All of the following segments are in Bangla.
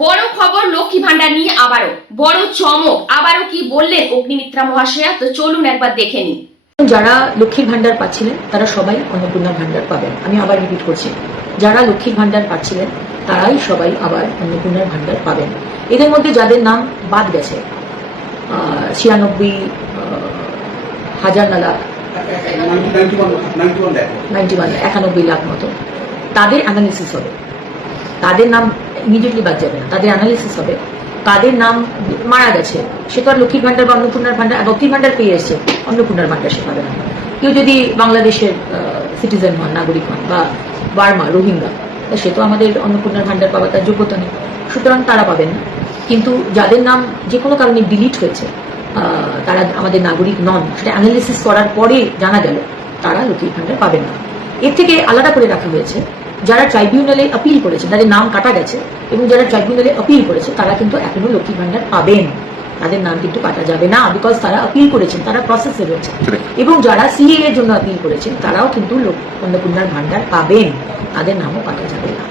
বড় খবর লক্ষ্মী ভান্ডার নিয়ে আবারও বড় চমক। আবারও কি বললেন অগ্নিমিত্রা মহাশয়া, তো চলুন একবার দেখে নিন। যারা লক্ষ্মীর ভান্ডার পাচ্ছিলেন তারা সবাই অন্নপূর্ণা ভান্ডার পাবেন। আমি আবার রিপিট করছি, যারা লক্ষ্মীর ভান্ডার পাচ্ছিলেন তারাই সবাই আবার অন্নপূর্ণার ভান্ডার পাবেন। এদের মধ্যে যাদের নাম বাদ গেছে 91 লাখ মতো, তাদের অ্যানালিসিস হবে। তাদের নাম ইমিডিয়েটলি বাদ যাবে না, তাদের অ্যানালিসিস হবে। তাদের নাম মারা গেছে, সে তো আর লক্ষ্মীর ভান্ডার বা অন্নপূর্ণার ভান্ডার, লক্ষ্মীর ভান্ডার পেয়ে এসছে, অন্নপূর্ণার ভান্ডার সে পাবে না। কেউ যদি বাংলাদেশের সিটিজেন হন, নাগরিক হন, বা বার্মা, রোহিঙ্গা, সে তো আমাদের অন্নপূর্ণার ভান্ডার পাওয়ার তার যোগ্যতা নেই, সুতরাং তারা পাবেন না। কিন্তু যাদের নাম যে কোনো কারণে ডিলিট হয়েছে, তারা আমাদের নাগরিক নন, সেটা অ্যানালিসিস করার পরে জানা গেল তারা লক্ষ্মীর ভান্ডার পাবেন না। এর থেকে আলাদা করে রাখা হয়েছে যারা ট্রাইব্যুনালে আপিল করেছে, যাদের নাম কাটা গেছে এবং যারা ট্রাইব্যুনালে আপিল করেছে তারা কিন্তু এখনো লক্ষ্মী ভান্ডার পাবেন। তাদের নাম কিন্তু কাটা যাবে না, বিকজ তারা আপিল করেছেন, তারা প্রসেসে রয়েছে। এবং যারা সিএ এর জন্য আপিল করেছেন তারাও কিন্তু অন্নপূর্ণার ভান্ডার পাবেন, তাদের নামও কাটা যাবে না।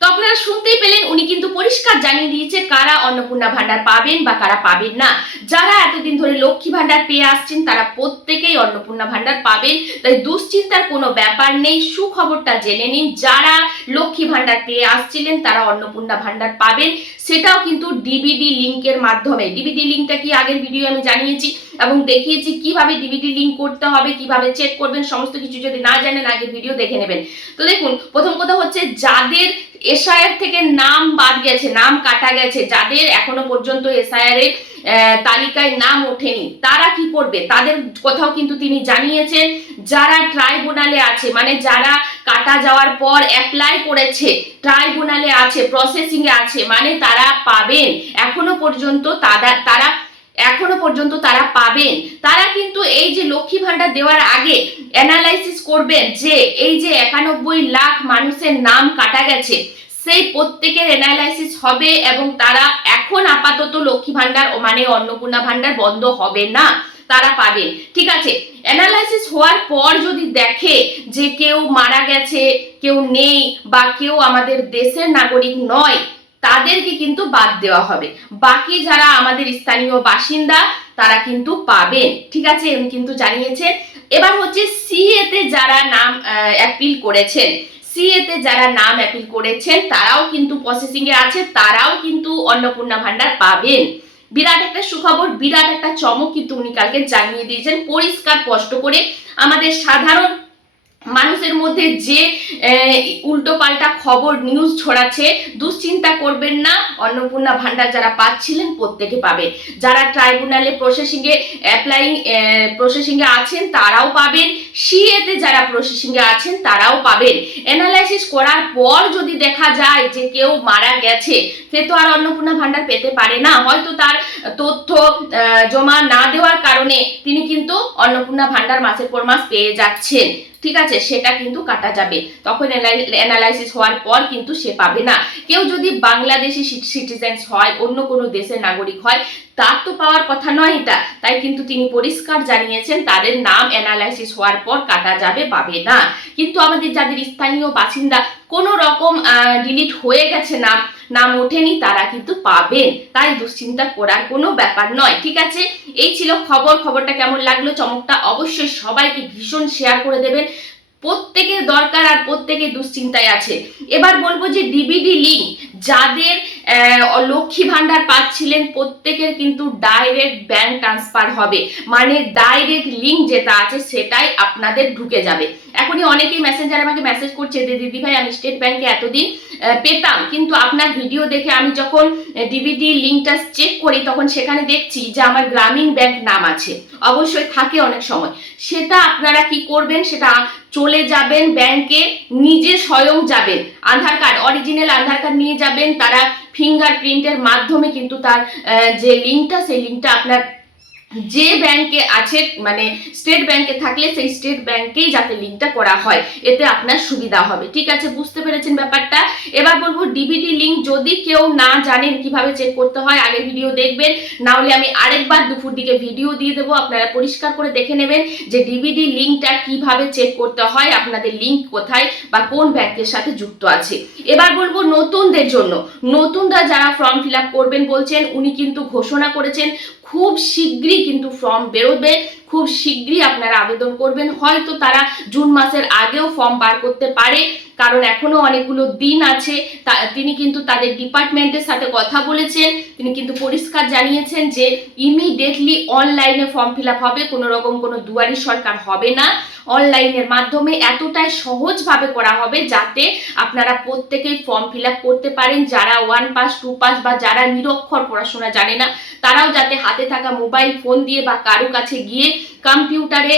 তো আপনারা শুনতেই পেলেন, উনি কিন্তু পরিষ্কার জানিয়ে দিয়েছে কারা অন্নপূর্ণা ভান্ডার পাবেন বা কারা পাবেন না। যারা এতদিন ধরে লক্ষ্মী ভান্ডার পেয়ে আসছেন তারা প্রত্যেকেই অন্নপূর্ণা ভান্ডার পাবেন, তাই দুশ্চিন্তার কোনো ব্যাপার নেই। সুখবরটা জেনে নিন, যারা লক্ষ্মী ভান্ডার পেয়ে আসছিলেন তারা অন্নপূর্ণা ভান্ডার পাবেন, সেটাও কিন্তু ডিবিডি লিংকের মাধ্যমে। ডিবিডি লিংকটা কি আগের ভিডিও আমি জানিয়েছি এবং দেখিয়েছি কিভাবে ডিবিডি লিংক করতে হবে, কিভাবে চেক করবেন, সমস্ত কিছু যদি না জানেন আগের ভিডিও দেখে নেবেন। তো দেখুন, প্রথম কথা হচ্ছে যাদের এসআইআর থেকে নাম বাদ গেছে, নাম কাটা গেছে, যাদের এখনো পর্যন্ত এসআইআর এর তালিকায় নাম ওঠেনি, তারা কি করবে তাদের কথাও কিন্তু তিনি জানিয়েছেন। যারা ট্রাইব্যুনালে আছে, মানে যারা কাটা যাওয়ার পর অ্যাপ্লাই করেছে, ট্রাইব্যুনালে আছে, প্রসেসিং এ আছে, মানে তারা পাবেন। এখনো পর্যন্ত তারা পাবেন। তারা কিন্তু এই যে লক্ষ্মী ভান্ডার দেওয়ার আগে অ্যানালাইসিস করবেন যে এই যে 91 লাখ মানুষের নাম কাটা গেছে, সেই প্রত্যেকের অ্যানালাইসিস হবে এবং তারা এখন আপাতত লক্ষ্মী ভান্ডার মানে অন্নপূর্ণা ভান্ডার বন্ধ হবে না, তারা পাবে। ঠিক আছে, অ্যানালাইসিস হওয়ার পর যদি দেখে যে কেউ মারা গেছে, কেউ নেই, বা কেউ আমাদের দেশের নাগরিক নয়, তাদেরকে কিন্তু বাদ দেওয়া হবে। বাকি যারা আমাদের স্থানীয় বাসিন্দা তারা কিন্তু পাবেন। ঠিক আছে, উনি কিন্তু জানিয়েছে। এবার হচ্ছে সিএ তে যারা নাম অ্যাপিল করেছেন, তারাও কিন্তু প্রসেসিং এ আছে, তারাও কিন্তু অন্নপূর্ণা ভান্ডার পাবেন। বিরাট একটা সুখবর, বিরাট একটা চমক কিন্তু উনি কালকে জানিয়ে দিয়েছেন পরিষ্কার স্পষ্ট করে। আমাদের সাধারণ মানুষের মধ্যে যে উল্টো পাল্টা খবর নিউজ ছড়াচ্ছে, দুশ্চিন্তা করবেন না, অন্নপূর্ণা ভান্ডার যারা পাচ্ছিলেন প্রত্যেকে পাবে। যারা ট্রাইব্যুনালে প্রসেসিং এ আছেন তারাও পাবেন, সিএ তে যারা প্রসেসিং এ আছেন তারাও পাবেন। অ্যানালাইসিস করার পর যদি দেখা যায় যে কেউ মারা গেছে, সে তো আর অন্নপূর্ণা ভান্ডার পেতে পারে না, হয়তো তার তথ্য জমা না দেওয়ার কারণে তিনি কিন্তু অন্নপূর্ণা ভান্ডার মাসের পর মাস পেয়ে যাচ্ছেন। ঠিক আছে, সেটা কিন্তু কাটা যাবে, তখন অ্যানালাইসিস হওয়ার পর কিন্তু সে পাবে না। কেউ যদি বাংলাদেশি সিটিজেন্স হয়, অন্য কোনো দেশের নাগরিক হয়, তার তো পাওয়ার কথা নয় এটা। তাই কিন্তু তিনি পরিষ্কার জানিয়েছেন তাদের নাম অ্যানালাইসিস হওয়ার পর কাটা যাবে, পাবে না। কিন্তু আমাদের যাদের স্থানীয় বাসিন্দা কোনো রকম ডিলিট হয়ে গেছে, নাম ওঠেনি, তারা কিন্তু পাবেন। তাই দুশ্চিন্তা করার কোনো ব্যাপার নয়। ঠিক আছে, এই ছিল খবরটা কেমন লাগলো, চমকটা অবশ্যই সবাইকে ভীষণ শেয়ার করে দেবেন। প্রত্যেকের দরকার আর প্রত্যেকে দুশ্চিন্তায় আছে। এবার বলবো যে ডিবিডি লিংক যাদের লক্ষ্মী ভান্ডার পাচ্ছিলেন প্রত্যেকের কিন্তু ডাইরেক্ট ব্যাংক ট্রান্সফার হবে, মানে ডাইরেক্ট লিংক যেটা আছে সেটাই আপনাদের ঢুকে যাবে। এখনই অনেকেই মেসেঞ্জারে আমাকে মেসেজ করছে যে দিদি ভাই আমি স্টেট ব্যাংকে এতদিন পেতাম, কিন্তু আপনার ভিডিও দেখে আমি যখন ডিবিডি লিংকটা চেক করি তখন সেখানে দেখছি যে আমার গ্রামীণ ব্যাংক নাম আছে। অবশ্যই থাকে অনেক সময়, সেটা আপনারা কি করবেন, সেটা চলে যাবেন ব্যাংকে, নিজে স্বয়ং যাবেন, আধার কার্ড, অরিজিনাল আধার কার্ড নিয়ে যাবেন, তারা ফিঙ্গারপ্রিন্টের মাধ্যমে কিন্তু তার যে লিংকটা, সেই লিংকটা আপনার যে ব্যাংকে আছে মানে স্টেট ব্যাংকে থাকলে সেই স্টেট ব্যাংকেই যাতে লিঙ্কটা করা হয়, এতে আপনার সুবিধা হবে। ঠিক আছে, বুঝতে পেরেছেন ব্যাপারটা। এবার বলবো ডিবিটি লিঙ্ক যদি কেউ না জানেন কিভাবে চেক করতে হয়, আগের ভিডিও দেখবেন, না হলে আমি আরেকবার দুপুর দিকে ভিডিও দিয়ে দেবো, আপনারা পরিষ্কার করে দেখে নেবেন যে ডিবিটি লিঙ্কটা কিভাবে চেক করতে হয়, আপনাদের লিঙ্ক কোথায় বা কোন ব্যাংকের সাথে যুক্ত আছে। এবার বলবো নতুনদের জন্য, নতুনরা যারা ফর্ম ফিল আপ করবেন বলছেন, উনি কিন্তু ঘোষণা করেছেন খুব শীঘ্রই কিন্তু ফর্ম বেরোবে, খুব শীঘ্রই আপনারা আবেদন করবেন। হয়তো তারা জুন মাসের আগেও ফর্ম বার করতে পারে, কারণ এখনো অনেকগুলো দিন আছে। তিনি কিন্তু তাদের ডিপার্টমেন্টের সাথে কথা বলেছেন, তিনি কিন্তু পরিষ্কার জানিয়েছেন যে ইমিডিয়েটলি অনলাইনে ফর্ম ফিল আপ হবে, কোনো রকম কোনো দুয়ারি সরকার হবে না, অনলাইনের মাধ্যমে এতটাই সহজভাবে করা হবে যাতে আপনারা প্রত্যেকেই ফর্ম ফিল আপ করতে পারেন। যারা 1 পাস 2 পাস বা যারা নিরক্ষর পড়াশোনা জানে না, তারাও যাতে হাতে থাকা মোবাইল ফোন দিয়ে বা কারো কাছে গিয়ে কম্পিউটারে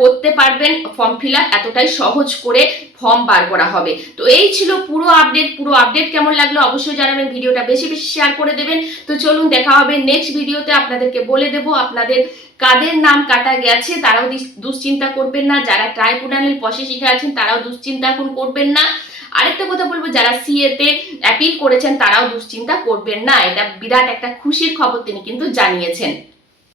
করতে পারবেন ফর্ম ফিল আপ, এতটাই সহজ করে ফর্ম বার করা হবে। তো এই ছিল পুরো আপডেট। পুরো আপডেট কেমন লাগলো অবশ্যই জানাবেন, ভিডিওটা বেশি বেশি শেয়ার করে দেবেন। তো চলুন দেখা হবে নেক্সট ভিডিওতে, আপনাদেরকে বলে দেবো আপনাদের কাদের নাম কাটা গেছে তারাও দুশ্চিন্তা করবেন না, যারা ট্রাইব্যুনালের প্রসেসিংয়ে আছেন তারাও দুশ্চিন্তা এখন করবেন না। আরেকটা কথা বলবো, যারা সিএতে অ্যাপিল করেছেন তারাও দুশ্চিন্তা করবেন না, এটা বিরাট একটা খুশির খবর তিনি কিন্তু জানিয়েছেন।